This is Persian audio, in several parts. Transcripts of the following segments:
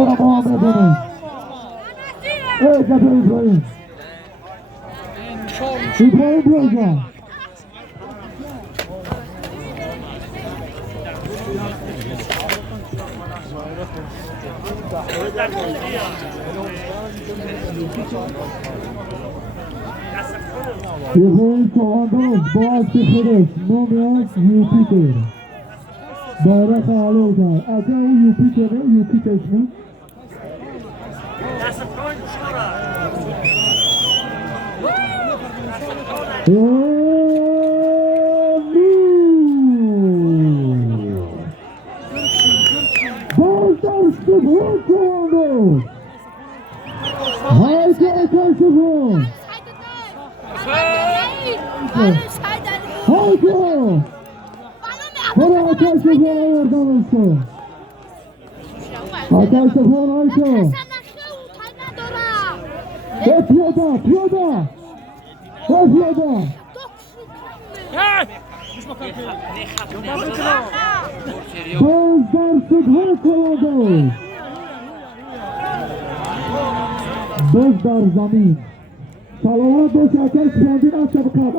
خورا محمد امین جبر ابراهیم برجا ابراهیم چوانداز با عشق خودش نامی از یوپیتر بارک علی در اگه او یوپیتره یوپیترش نه بازدار سفر چوانداز های که اکر سفر های که برای اکر سفر آوردن است اکر سفر های که پیاده پیاده پیاده بازدار سفر چوانداز بازدار زمین سلامات باشه اکر سفندین اصلا بخواب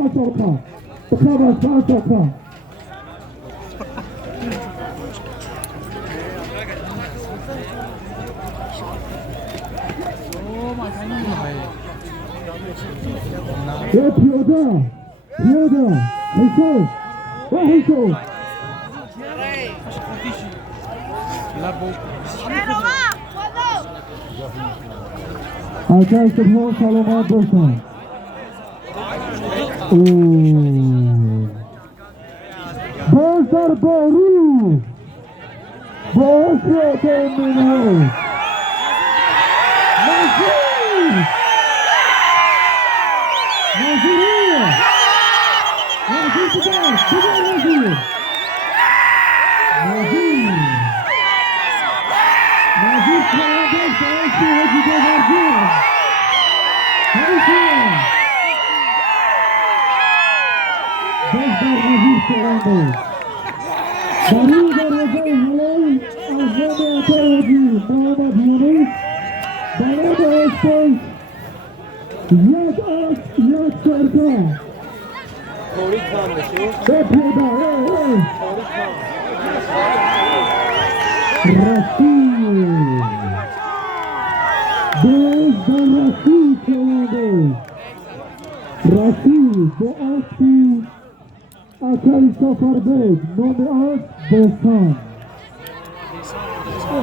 بخواب اصلا پیاده حیثو حیثو اکر سفر سلامات باشن بازدار بارو باشه که منو رسول با آستی اکری سفر بید نام آس بستان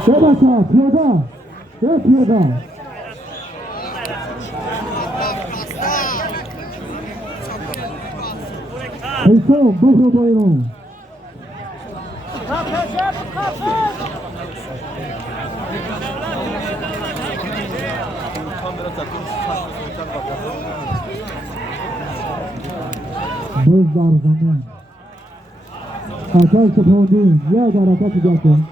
بچه پیاده پیاده حسام بخور با ایران بازدار زمین اکر سفندین یک حرکت جاکن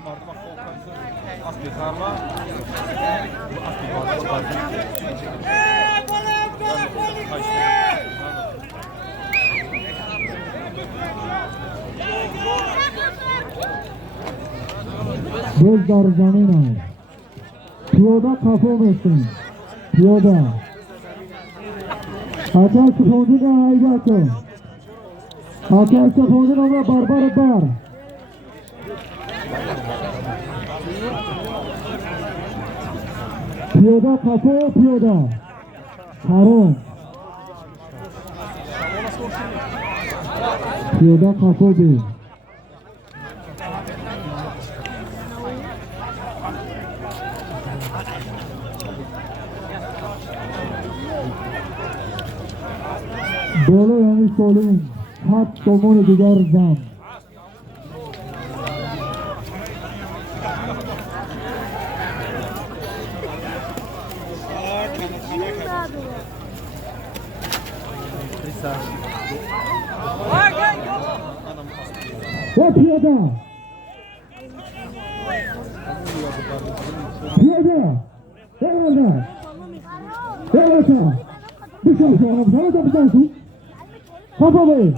بازدار زمین پیاده کافو میستیم پیاده اکر سفندین حیبت کن اکر سفندین آمه بربر بر پیاده کافو پیاده حرام پیاده کافو بید بالا یعنی سالین حد دومان دیگر زم پیاده پیاده بگرده بگرده بشار شما بزنه بزنه تو خفا بید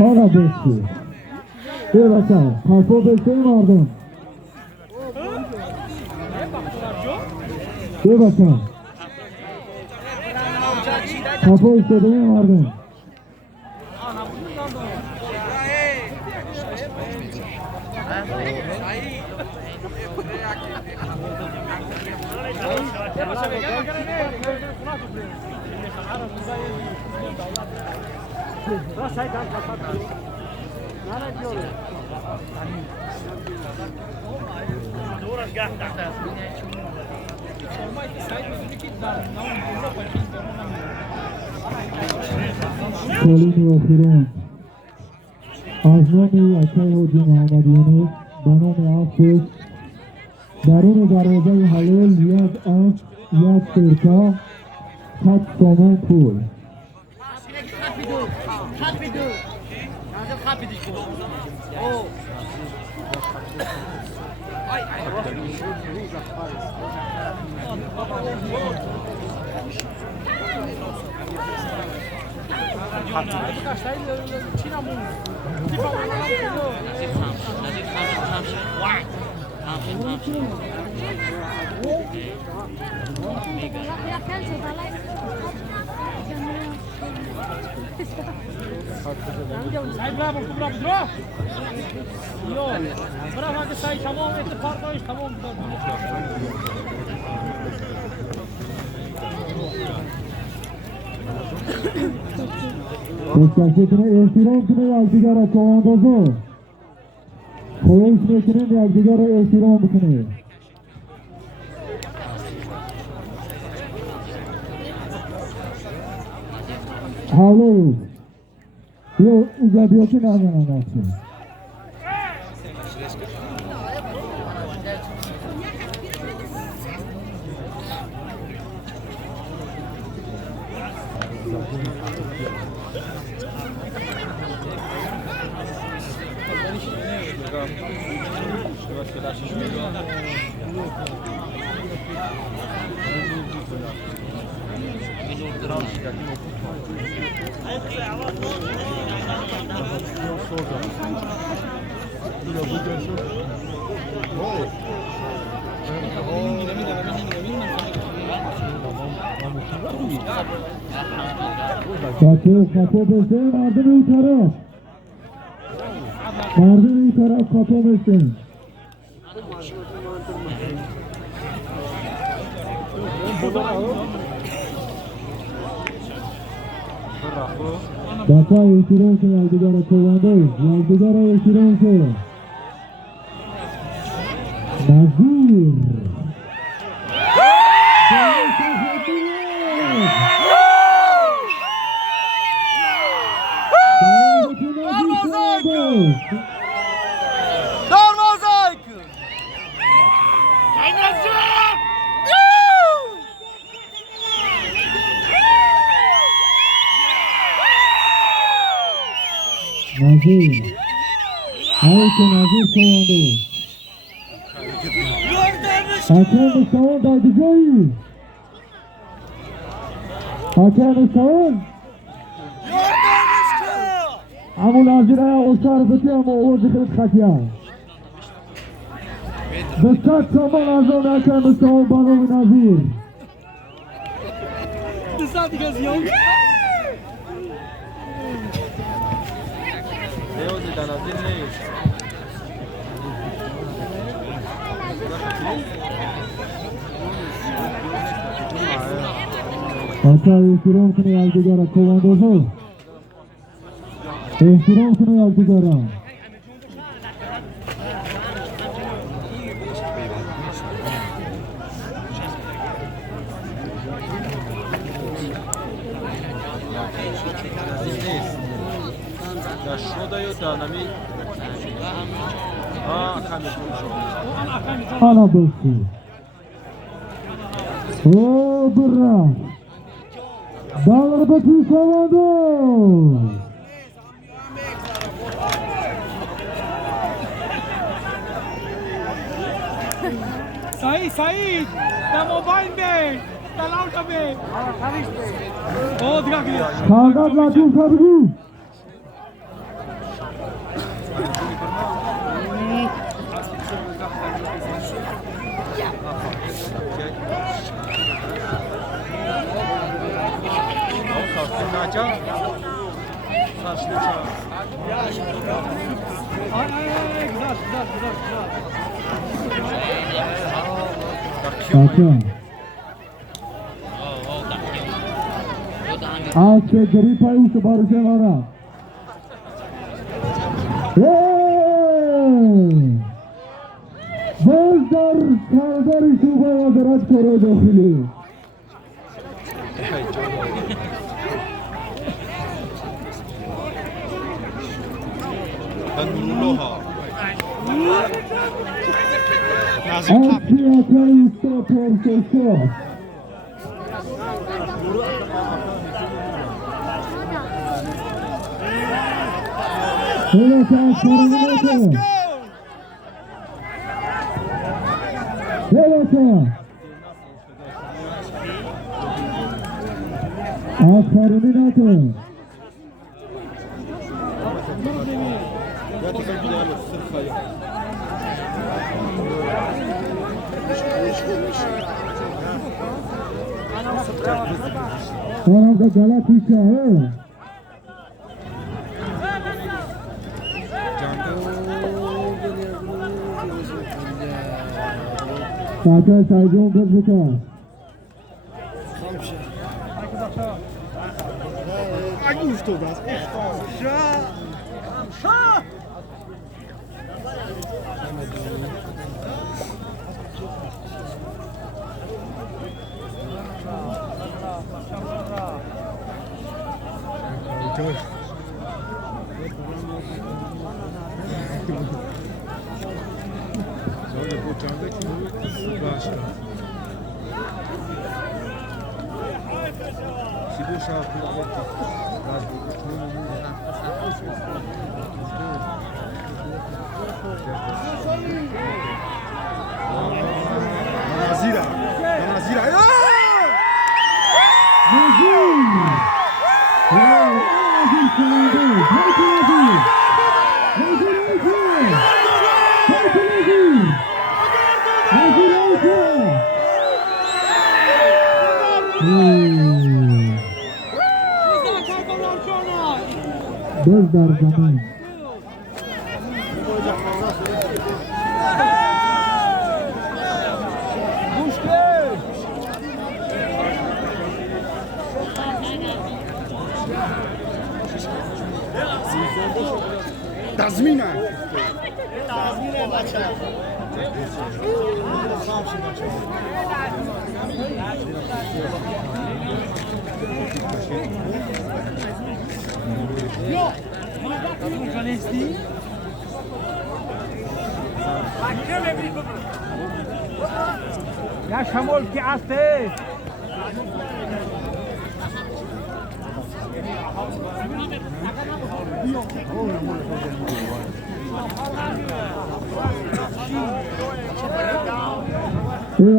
آقا بستی بیر بچه خلفو بسته مردم بیر بچه خلفو استده مردم سالین آخران از نام اکای حاجی محمد یونس به نام افسوس درون دروازه حلال یک آنچ یک سرکه خط سامان پول دستکه کنه احترام کنه یکدیگر را که اندازه خواهش میکنیم یکدیگر را احترام بکنه حالا یا ایجابیاتی نزنم نفسه خطا بسته مردم این طرف مردم این طرف خطا بسته بچه احترام که یکدیگر را کونده یکدیگر را احترام که نظیر نظیر های که نظیر کونده حکم مستوان در دیگهی حکم مستوان همون نظیر های اصار بطی هم اوز خیلی خطی هم بسکت سامان از آن حکم مستوان بانوی نظیر دستا دیگه زیان دیوزی در نظیر نیست بچه احترام کنه یکدیگر را کواندازو احترام کنه یکدیگر را Ana dostu. O burra. Dağlardaki komando. سعید در موبایل بی در لاوتا بی او دیگه بیا کاغذ لاتون سبزی आज से गरीब भाई उस बार से मारा बोलदार सागरी सुबह वगैरह करो दाखिले orang ka gala pीछे है Saca saygın bir buka Bezdar zaman Tazmina bacha Ya Şamol ki aste.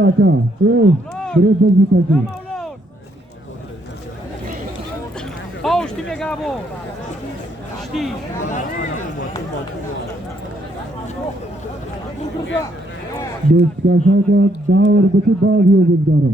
ata, brevet vitasi. Pauş ti Gabo. Ști. Deci așa că dau oricât dau eu vândară.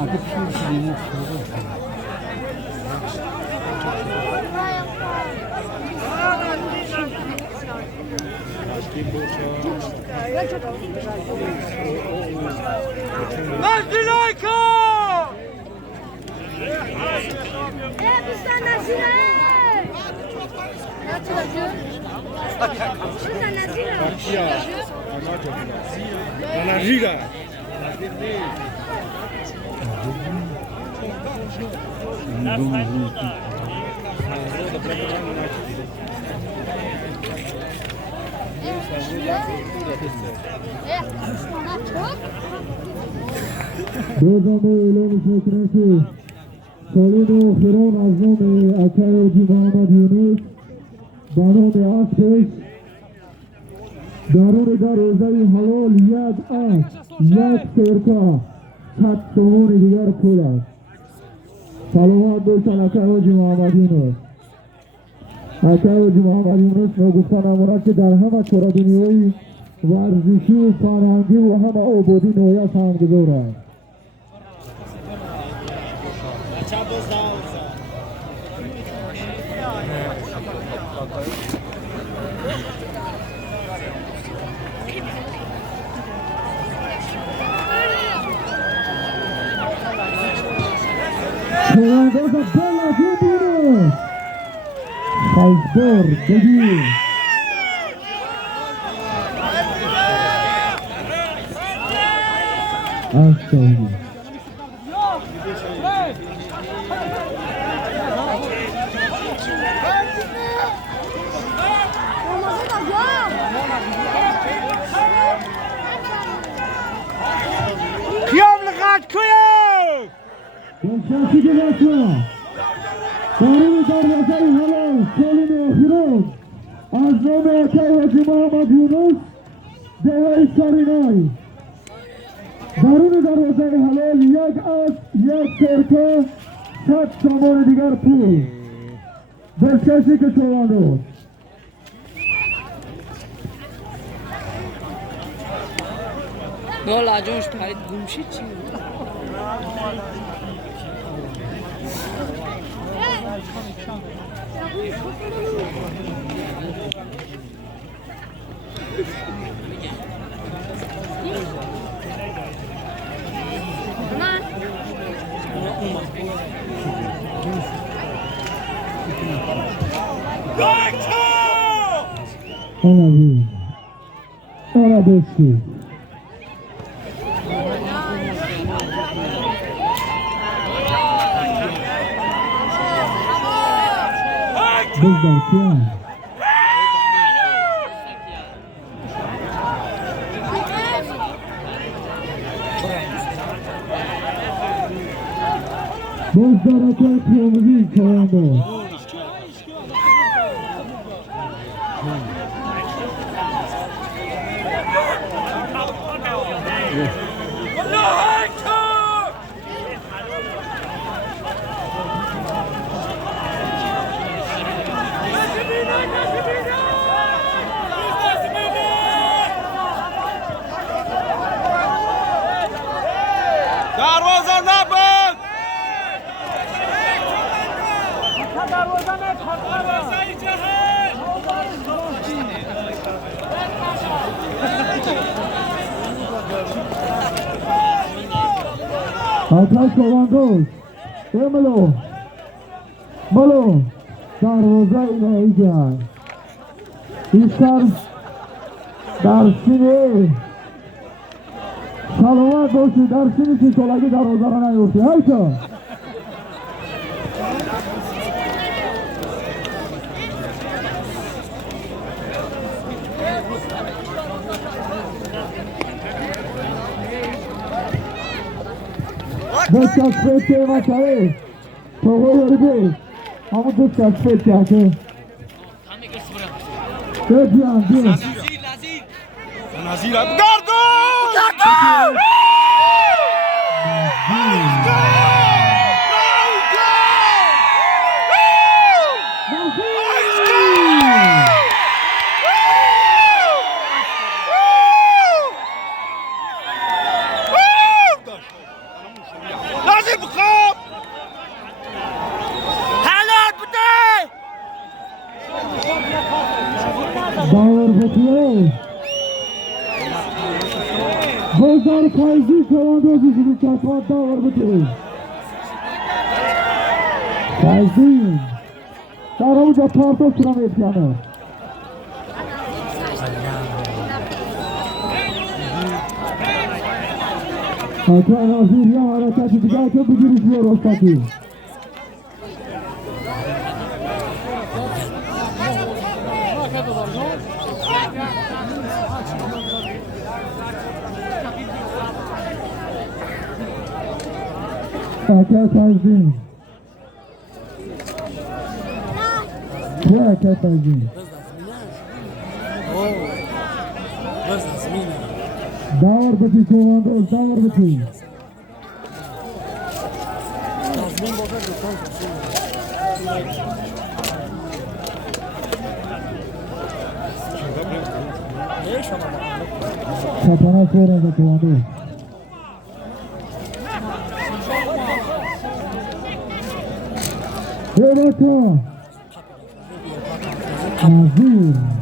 Artık şu şeyini Nazilajko! Bizden Nazile! Ne çocuğu? Bizden Nazile! Anarjira دوزانه اعلام میکنه که سالین آخران از نام اکای حاجی محمد یونس به نام اسبش درون در روزه حلال یک اسب یک سرکه 100 تومان دیگر پول است. سلامت باشن اکای حاجی محمد یونس. اکای حاجی محمد یونس ما گفتن امارت که در همه چرا دنیای ورزشی و فرهنگی و همه آبادی نویت هم گذار است. شوانداز بلا جوبینو خیزدار بگیر اشتایی خیام لغت کویو دنشاسی که بچه دارون دروازه حلال سالین آخران از نام اکای حاجی محمد یونس دهی سرینای درون دروازه حلال یک اسب یک سرکه 100 تومان دیگر پول دنشاسی که شواندو والا جونش پرید گم شد چی؟ Ona vi. Ona desci. Bezdarkiyan. Bezdarkiyan kırmızı kavanda. دروازه نبند دروازه نبند دروازه جهان Atrás Comandos, démelo, malo, دروازه اینجا ایستر در سینه سلامت باشی در سینه چی سالگی دروازه را نیفتی هایتا دست کسفت که ما چاره توقعی هرگی همون دست کسفت که هکه ده بیان بیان نزیر گردون لازم بخواب حالات بده باور بطیه بازار پایزی کواندازی شدی چطوات باور بطیه پایزی در اونجا پارتو سرم ایتیانه حاکم نظیر یا حرکت دیگه تو بگیریش بیا رستاتی حرکت تنظیم چه حرکت تنظیم دور بکی چواندوز دور بکی Satana fuera de Cuando. Roberto Nazir.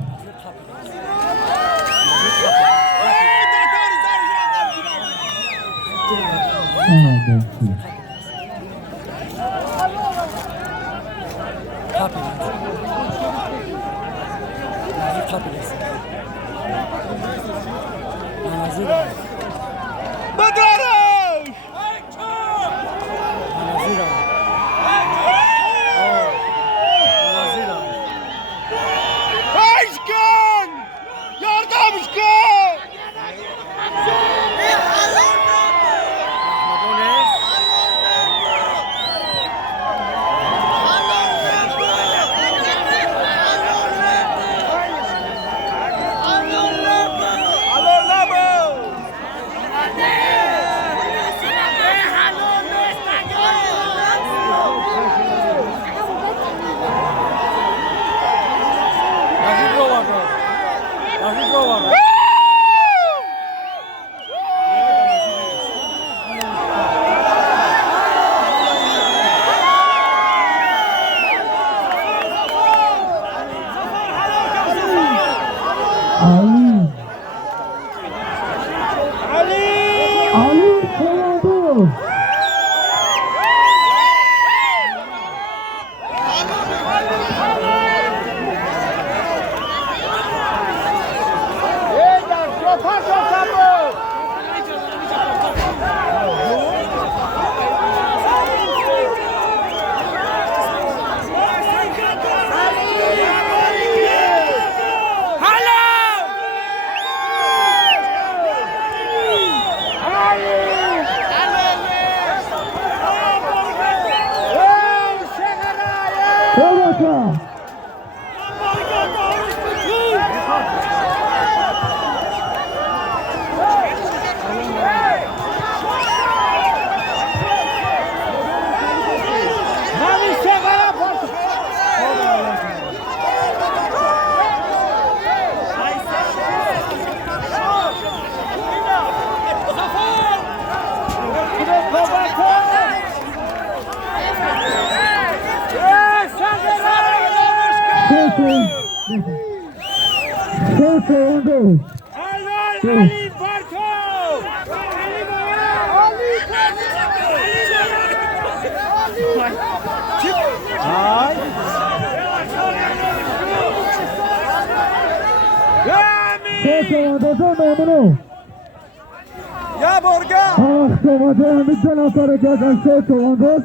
Ya Borga! Şovada Hamidcan Akar'a gelden Şovandoz,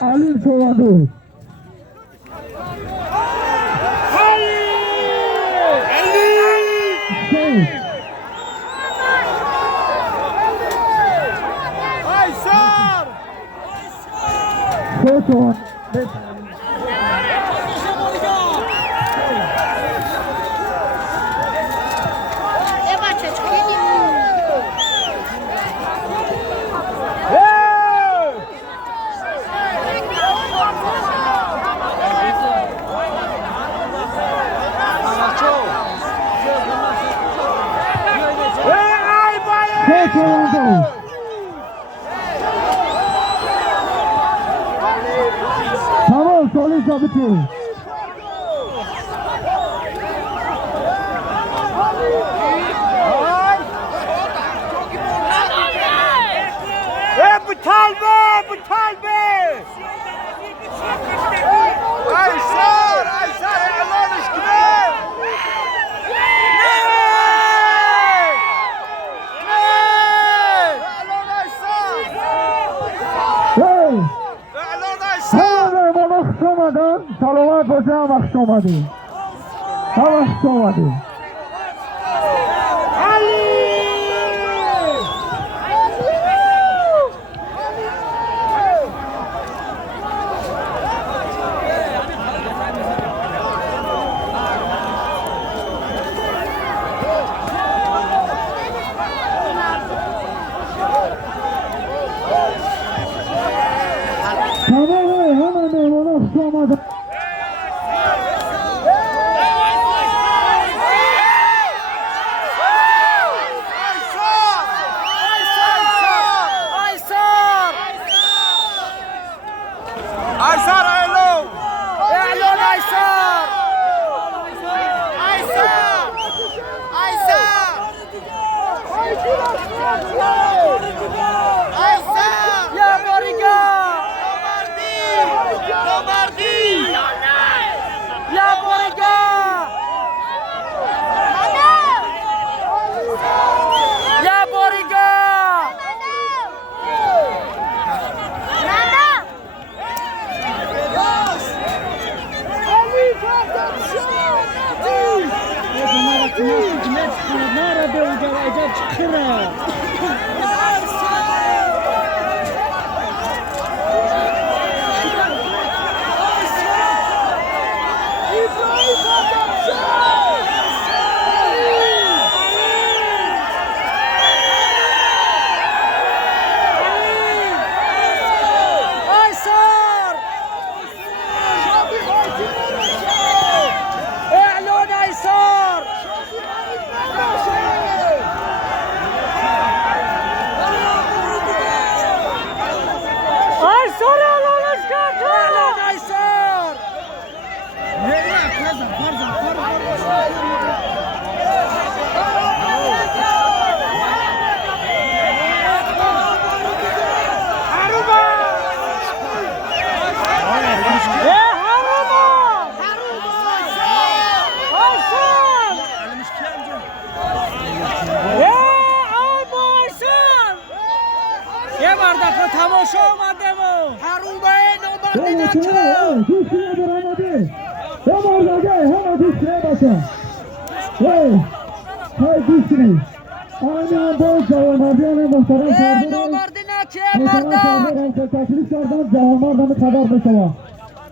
Ali Şovandoz. Ali! Aysar! Şovan. Tamam, solun sabiti. بطال به Aysar اعلانش کنه اعلان Aysar همش آمده همش آمده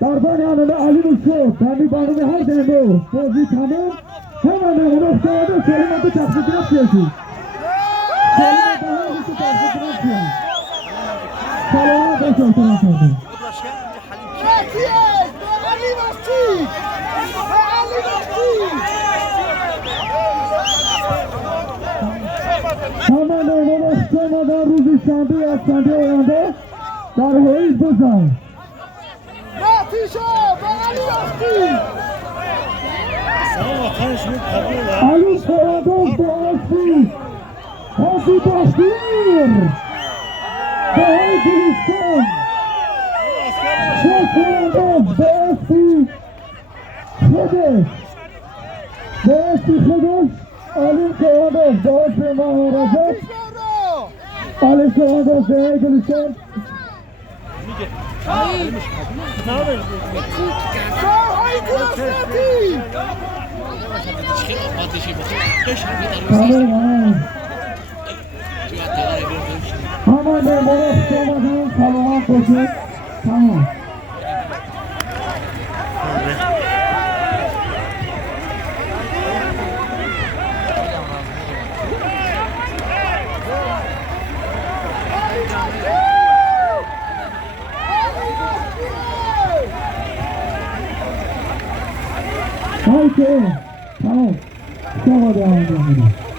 Dardan yanında Ali Uçu, kendi banını her dönemde bozu tamam. Hemen onu sağda Selim'e taksitini yapıyorsun. Selim'e daha hızlı taksitini yapıyor. Selim'e de çok taraftardı. Hemen onu sonradan Ruzi Şambi yapsandı o yanda. Darhoyiz bozar. Ali Kovados Boğazı Hadi başlıyor Daha Gülistan Kovados Boğazı Kıbrıs Kıbrıs Ali Kovados Boğazı Maharacat Ali Kovados Boğazı Gülistan Ama ne bana sormadan kalman koşun. Tamam. Haydi. Tamam. Sonra devam edelim.